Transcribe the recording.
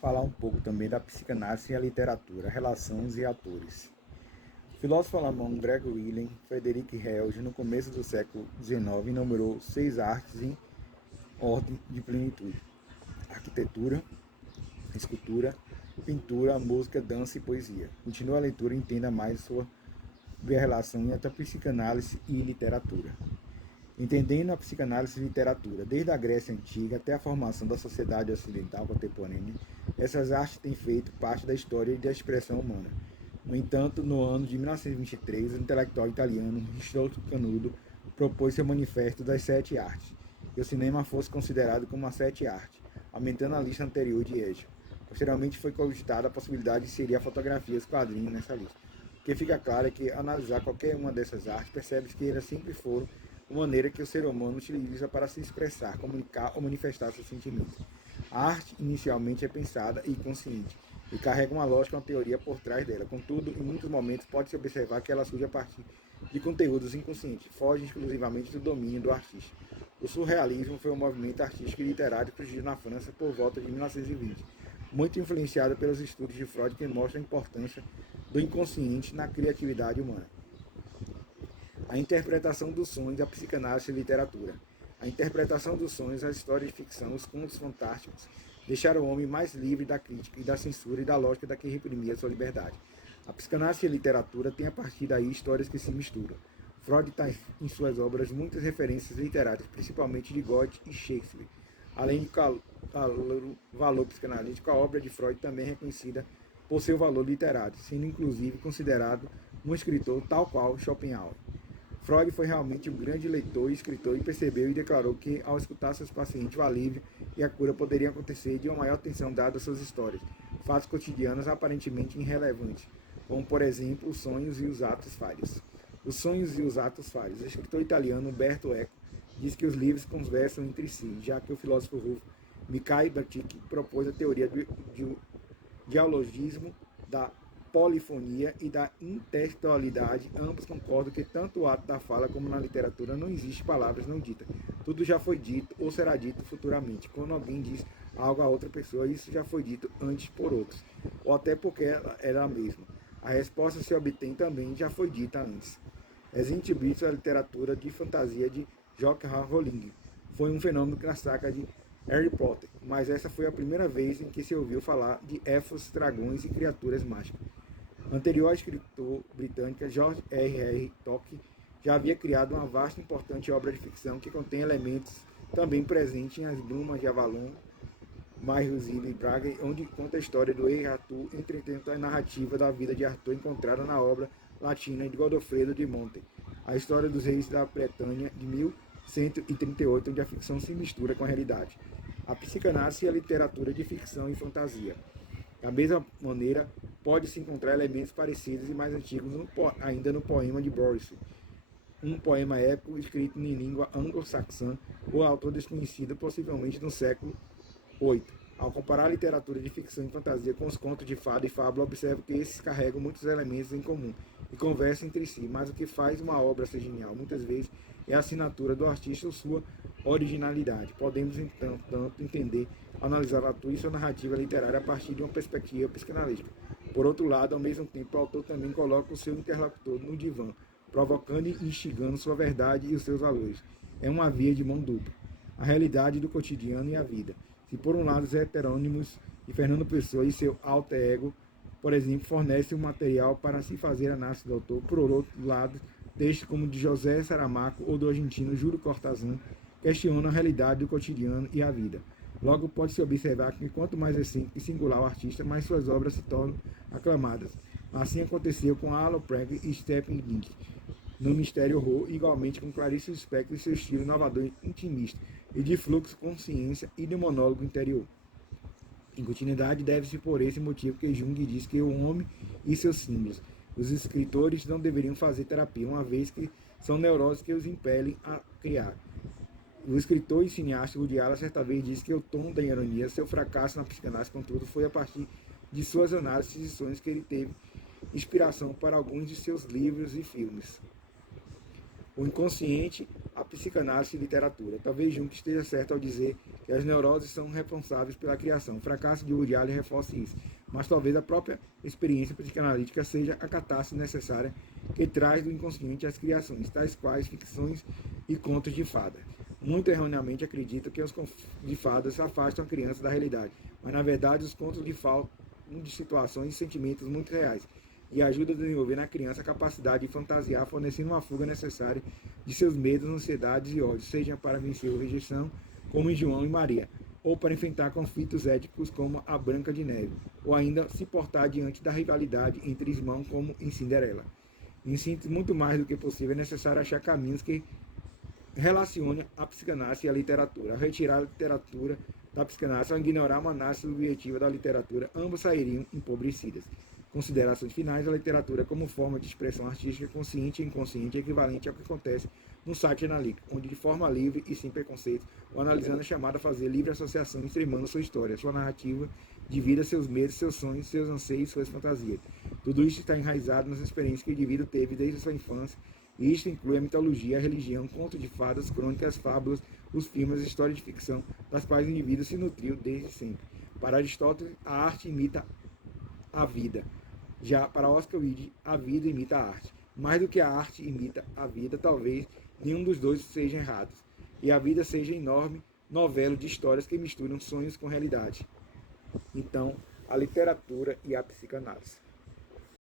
falar um pouco também da psicanálise e a literatura, relações e atores. O filósofo alemão Gregor Wilhelm Friedrich Hegel, no começo do século XIX, enumerou 6 artes em ordem de plenitude: arquitetura, escultura, pintura, música, dança e poesia. Continue a leitura e entenda mais sobre a relação entre a psicanálise e literatura. Entendendo a psicanálise e literatura, desde a Grécia Antiga até a formação da sociedade ocidental contemporânea, essas artes têm feito parte da história e da expressão humana. No entanto, no ano de 1923, o intelectual italiano Ristoro Canudo propôs seu manifesto das 7 artes, que o cinema fosse considerado como uma 7 arte, aumentando a lista anterior de Hegel. Posteriormente foi cogitada a possibilidade de inserir a fotografia e os quadrinhos nessa lista. O que fica claro é que, ao analisar qualquer uma dessas artes, percebe-se que elas sempre foram uma maneira que o ser humano utiliza para se expressar, comunicar ou manifestar seus sentimentos. A arte inicialmente é pensada e consciente, e carrega uma lógica, uma teoria por trás dela. Contudo, em muitos momentos pode-se observar que ela surge a partir de conteúdos inconscientes, foge exclusivamente do domínio do artista. O surrealismo foi um movimento artístico e literário que surgiu na França por volta de 1920, muito influenciado pelos estudos de Freud que mostram a importância do inconsciente na criatividade humana. A interpretação dos sonhos, a psicanálise e a literatura. A interpretação dos sonhos, as histórias de ficção, os contos fantásticos, deixaram o homem mais livre da crítica e da censura e da lógica da que reprimia sua liberdade. A psicanálise e a literatura têm a partir daí histórias que se misturam. Freud tem em suas obras muitas referências literárias, principalmente de Goethe e Shakespeare. Além do valor psicanalítico, a obra de Freud também é reconhecida por seu valor literário, sendo inclusive considerado um escritor tal qual Schopenhauer. Freud foi realmente um grande leitor e escritor e percebeu e declarou que, ao escutar seus pacientes, o alívio e a cura poderiam acontecer de uma maior atenção dada às suas histórias, fatos cotidianos aparentemente irrelevantes, como, por exemplo, os sonhos e os atos falhos. Os sonhos e os atos falhos. O escritor italiano Umberto Eco diz que os livros conversam entre si, já que o filósofo russo Mikhail Bakhtin propôs a teoria do dialogismo, da polifonia e da intertextualidade. Ambos concordam que tanto o ato da fala como na literatura não existe palavras não ditas. Tudo já foi dito ou será dito futuramente. Quando alguém diz algo a outra pessoa, isso já foi dito antes por outros, ou até porque ela era a mesma. A resposta se obtém também já foi dita antes. Exemplo a literatura de fantasia de J.K. Rowling. Foi um fenômeno na saga de Harry Potter, mas essa foi a primeira vez em que se ouviu falar de elfos, dragões e criaturas mágicas. Anterior ao escritor britânico George R.R. Tolkien, já havia criado uma vasta e importante obra de ficção que contém elementos também presentes nas Brumas de Avalon, Mairuzil e Braga, onde conta a história do rei Arthur, entretanto a narrativa da vida de Arthur encontrada na obra latina de Godofredo de Monte, a história dos reis da Bretanha de 1138, onde a ficção se mistura com a realidade. A psicanálise e a literatura de ficção e fantasia. Da mesma maneira, pode-se encontrar elementos parecidos e mais antigos ainda no poema de Boris, um poema épico escrito em língua anglo-saxã, o autor desconhecido possivelmente no século VIII. Ao comparar a literatura de ficção e fantasia com os contos de fada e fábula, observo que esses carregam muitos elementos em comum e conversam entre si, mas o que faz uma obra ser genial, muitas vezes, é a assinatura do artista ou sua originalidade. Podemos, então, entender, analisar a atua e sua narrativa literária a partir de uma perspectiva psicanalítica. Por outro lado, ao mesmo tempo, o autor também coloca o seu interlocutor no divã, provocando e instigando sua verdade e os seus valores. É uma via de mão dupla. A realidade do cotidiano e a vida. Se por um lado os heterônimos de Fernando Pessoa e seu alter ego, por exemplo, fornecem o material para se fazer análise do autor, por outro lado, textos como de José Saramago ou do argentino Júlio Cortázar questionam a realidade do cotidiano e a vida. Logo, pode-se observar que quanto mais recente e singular o artista, mais suas obras se tornam aclamadas. Assim aconteceu com Aloe Prague e Stephen King no Mistério Horror, igualmente com Clarice Lispector e seu estilo inovador e intimista, e de fluxo, consciência e de monólogo interior. Em continuidade, deve-se por esse motivo que Jung diz que o homem e seus símbolos. Os escritores não deveriam fazer terapia, uma vez que são neuroses que os impelem a criar. O escritor e cineasta Woody Allen certa vez disse que o tom da ironia, seu fracasso na psicanálise, contudo, foi a partir de suas análises e sonhos que ele teve inspiração para alguns de seus livros e filmes. O inconsciente a psicanálise e literatura. Talvez Jung esteja certo ao dizer que as neuroses são responsáveis pela criação. O fracasso de Woody Allen reforça isso. Mas talvez a própria experiência psicanalítica seja a catástrofe necessária que traz do inconsciente as criações, tais quais ficções e contos de fada. Muito erroneamente acreditam que os contos de fadas afastam a criança da realidade, mas na verdade os contos de falam de situações e sentimentos muito reais e ajudam a desenvolver na criança a capacidade de fantasiar, fornecendo uma fuga necessária de seus medos, ansiedades e ódios, seja para vencer a rejeição, como em João e Maria, ou para enfrentar conflitos éticos como a Branca de Neve, ou ainda se portar diante da rivalidade entre irmãos como em Cinderela. Em síntese, muito mais do que possível, é necessário achar caminhos que relacione a psicanálise e a literatura. Ao retirar a literatura da psicanálise, ao ignorar uma análise subjetiva da literatura, ambas sairiam empobrecidas. Considerações finais: a literatura como forma de expressão artística consciente e inconsciente é equivalente ao que acontece no site analítico, onde de forma livre e sem preconceito, o analisando é chamado a fazer livre associação extremando sua história, sua narrativa de vida, seus medos, seus sonhos, seus anseios, suas fantasias. Tudo isso está enraizado nas experiências que o indivíduo teve desde a sua infância, e isto inclui a mitologia, a religião, contos de fadas, crônicas, fábulas, os filmes, as histórias de ficção, das quais o indivíduo se nutriu desde sempre. Para Aristóteles, a arte imita a vida. Já para Oscar Wilde, a vida imita a arte. Mais do que a arte imita a vida, talvez nenhum dos dois seja errado. E a vida seja enorme novela de histórias que misturam sonhos com realidade. Então, a literatura e a psicanálise.